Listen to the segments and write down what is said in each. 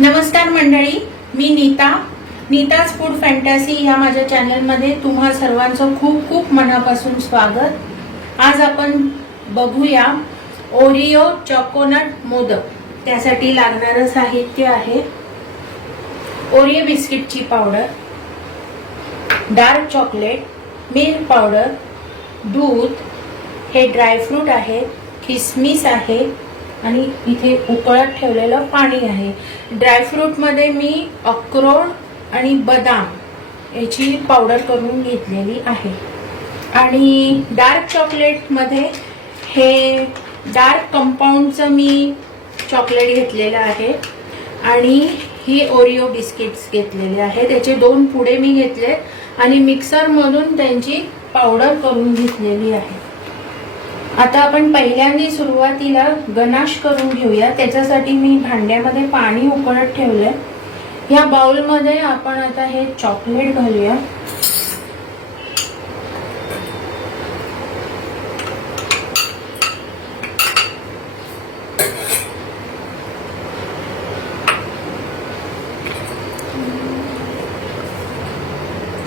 नमस्कार मंडळी, मी Nita's food fantasy या माझ्या चॅनलमध्ये तुम्हा सर्वांचं खूप खूप मनापासून स्वागत। आज आपण बघूया ओरिओ चॉकोनट मोदक। त्यासाठी लागणारं साहित्य आहे ओरिओ बिस्किटची powder, dark chocolate, milk powder, दूध, हे ड्रायफ्रूट आहे, किसमिस आहे आणि इथे उकळत ठेवलेलं पाणी आहे। ड्रायफ्रूट मध्ये मी अक्रोड आणि बदाम याची पावडर करून घेतलेली आहे आणि डार्क चॉकलेट मध्ये हे डार्क कंपाऊंडचं मी चॉकलेट घेतलेलं आहे आणि ही ओरिओ बिस्किट्स घेतलेले आहे। त्याचे 2 पुडे मी घेतले आणि मिक्सर मधून त्यांची पावडर करून घेतलेली आहे। आता आपण पहिल्यांदा सुरुवातीला गनाश करून घेऊया। त्याच्यासाठी मी भांड्यामध्ये पाणी उकळत ठेवले। या बाउल मध्ये आपण आता हे चॉकलेट घालूया।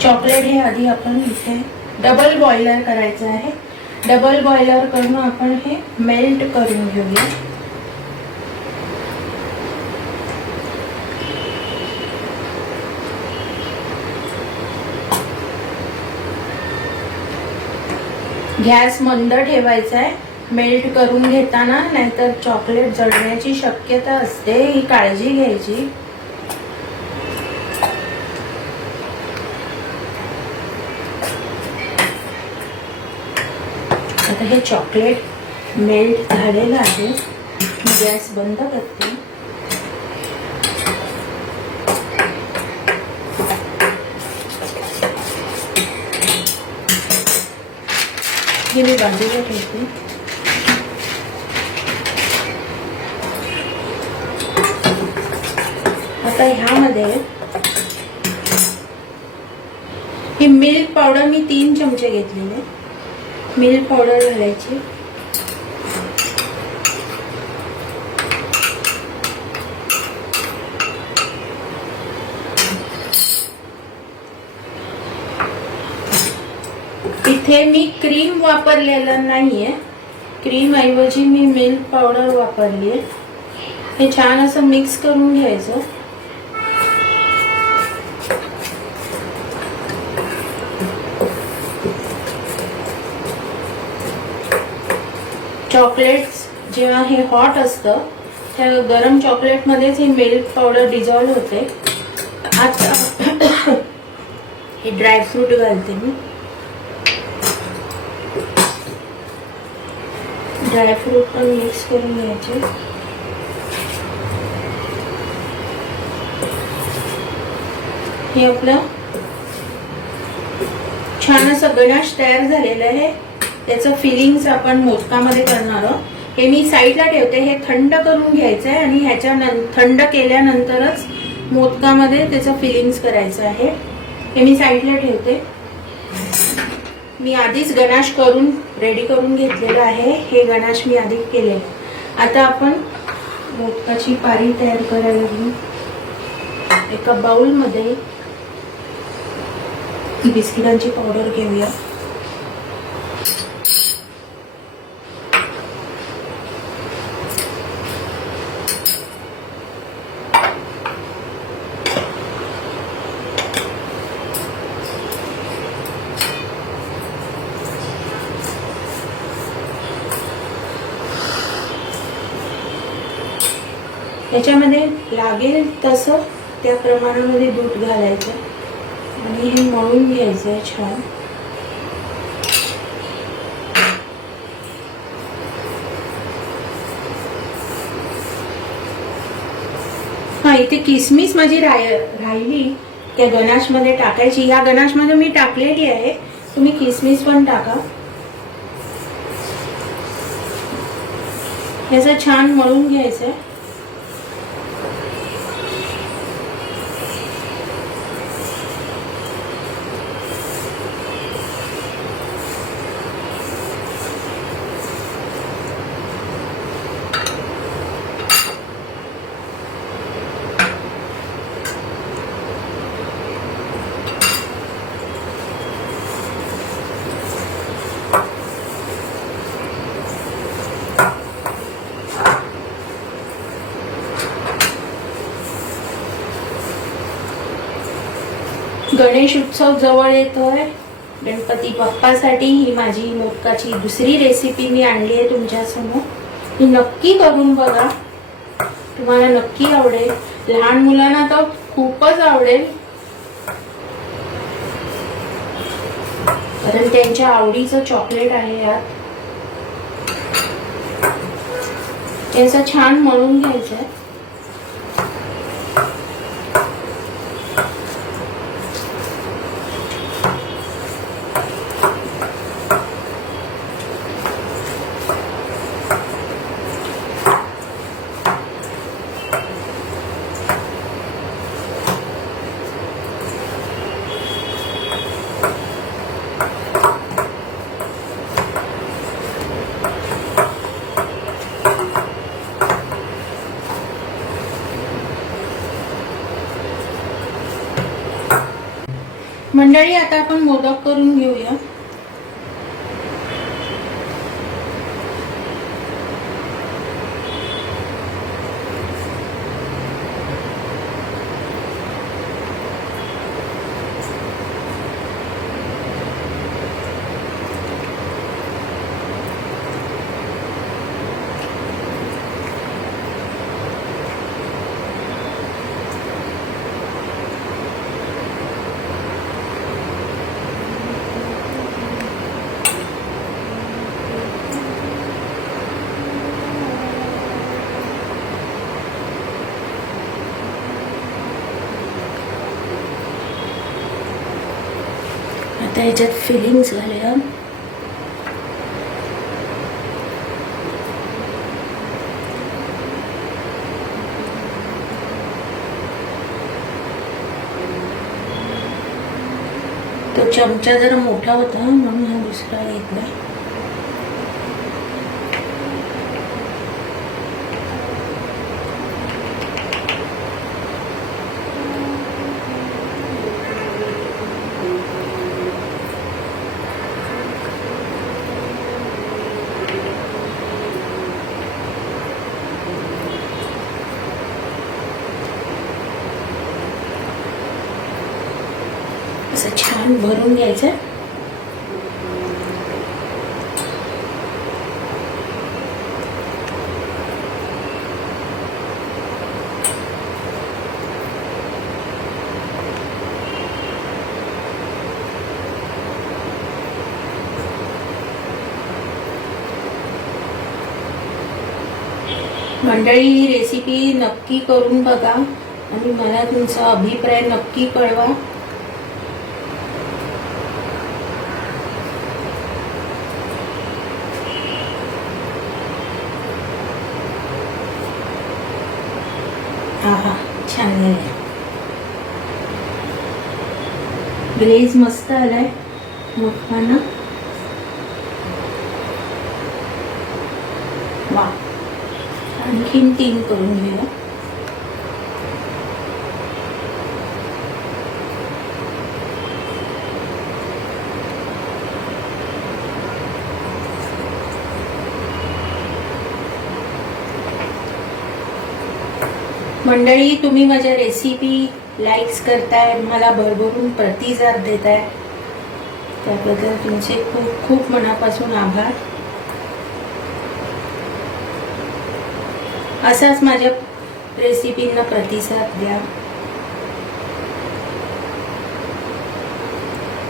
चॉकलेट हे आधी आपण इथे डबल बॉइलर करायचं आहे। डबल बॉइलर करून आपण हे मेल्ट करून घेऊया। गॅस मंद ठेवायचा आहे मेल्ट करून घेताना, नाहीतर चॉकलेट जळण्याची शक्यता असते, ही काळजी घ्यायची। आता हे चॉकलेट मेल्ट झालेलं आहे। गॅस बंद करते। हे मी बाजूला ठेवते। आता ह्यामध्ये ही मिल्क पावडर मी 3 चमचे घेतलेले। मिल्क पावडर घालायची। इथे मी क्रीम वापरलेलं नाहीये, क्रीम ऐवजी मी मिल्क पावडर वापरली आहे। हे छान असं मिक्स करून घ्यायचं। चॉकलेट्स जेव्हा हे हॉट असतं त्या गरम चॉकलेट मध्येच ही मिल्क पावडर डिझॉल्व होते। आता हे ड्रायफ्रूट घालते मी। ड्रायफ्रूट पण मिक्स करून घ्यायचे। हे आपलं छान असं गनाश तयार झालेलं आहे। त्याचं फिलिंग्स आपण मोदकामध्ये करणार आहोत। हे मी साईडला ठेवते। हे थंड करून घ्यायचं आहे आणि ह्याच्या थंड केल्यानंतरच मोदकामध्ये त्याचं फिलिंग्स करायचं आहे। हे मी साईडला ठेवते। मी आधीच गनाश करून रेडी करून घेतलेलं आहे। हे गनाश मी आधी केले। आता आपण मोदकाची पारी तयार करायला घेऊ। एका बाउल मध्ये बिस्किटांची पावडर घेऊया। त्याच्यामध्ये लागेल तसं त्या प्रमाणामध्ये दूध घालायचं आणि हे मळून घ्यायचं आहे छान। हा, इथे किसमिस माझी राहिली त्या गनाश मध्ये टाकायची। या गनाश मध्ये मी टाकलेली आहे, तुम्ही किसमिस पण टाका। याचं छान मळून घ्यायचंय। गणेश उत्सव जवळ येतोय. गणपती बाप्पासाठी ही माझी मोदकाची दुसरी रेसिपी मी आणली आहे तुमच्यासमोर. ही नक्की करून बघा, तुम्हाला नक्की आवडेल. लहान मुलांना तर खूपच आवडेल, कारण त्यांच्या आवडीचं चॉकलेट आहे यात. याचं छान मळून घ्यायचं आहे. मंडळी, आता आपण मोदक करून घेऊया. आता याच्यात फिलिंग्स घालूया. तो चमचा जरा मोठा होता म्हणून हा दुसरा घेतला. असं छान भरून घ्यायचं. मंडळी, ही रेसिपी नक्की करून बघा आणि मला तुमचा अभिप्राय नक्की कळवा. आहा, छान झाले. ग्लेज मस्त आलाय मोदकांना. वा, आणखीन 3 करून घेऊया. मंडळी, तुम्ही माझ्या रेसिपी लाईक्स करताय, मला भरभरून प्रतिसाद देताय, त्याबद्दल तुमचे खूप खूप मनापासून आभार. असाच माझ्या रेसिपींना प्रतिसाद द्या.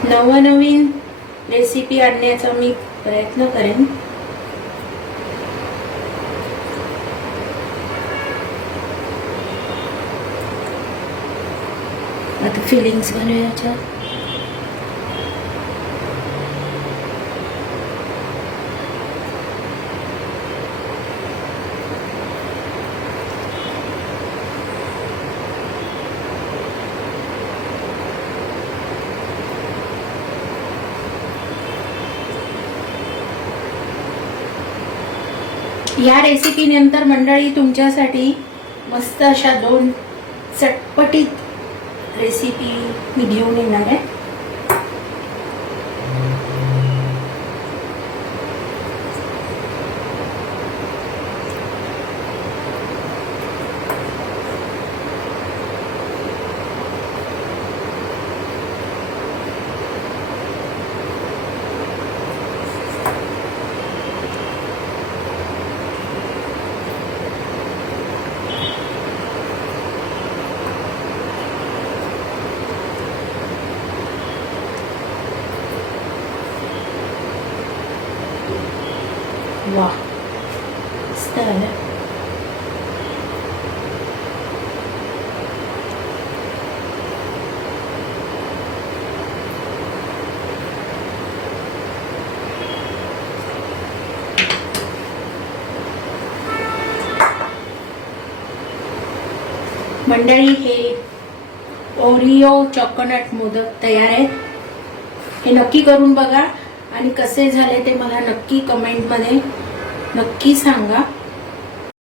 नवनवीन रेसिपी आणण्याचा मी प्रयत्न करेन. आता फिलिंग्स घालूया याच्यात. या रेसिपी नंतर मंडळी तुमच्यासाठी मस्त अशा 2 चटपटीत रेसिपी मी घेऊन येणार आहे. वा मस्त झालं. मंडळी, हे ओरिओ चॉकोनट मोदक तयार आहेत. हे नक्की करून बघा आणि कसे झाले ते मला नक्की कमेंट मध्ये नक्की सांगा.